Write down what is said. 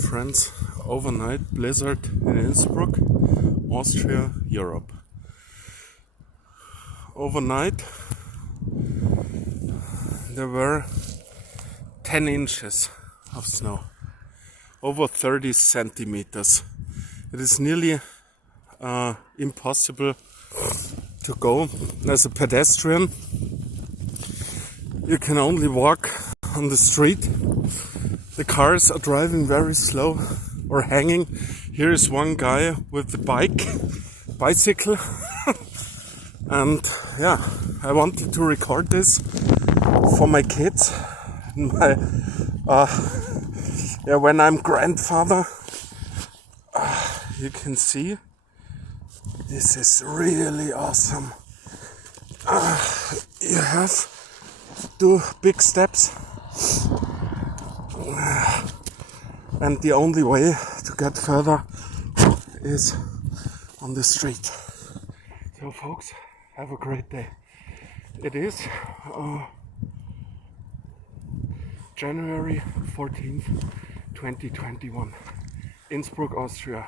friends, overnight blizzard in Innsbruck, Austria, Europe. Overnight there were 10 inches of snow, over 30 centimeters. It is nearly impossible to go as a pedestrian. You can only walk on the street. The cars are driving very slow or hanging. Here is one guy with the bicycle. And yeah, I wanted to record this for my kids. When I'm grandfather, you can see this is really awesome. You have two big steps, and the only way to get further is on the street. So folks, have a great day. It is January 14th, 2021, Innsbruck, Austria.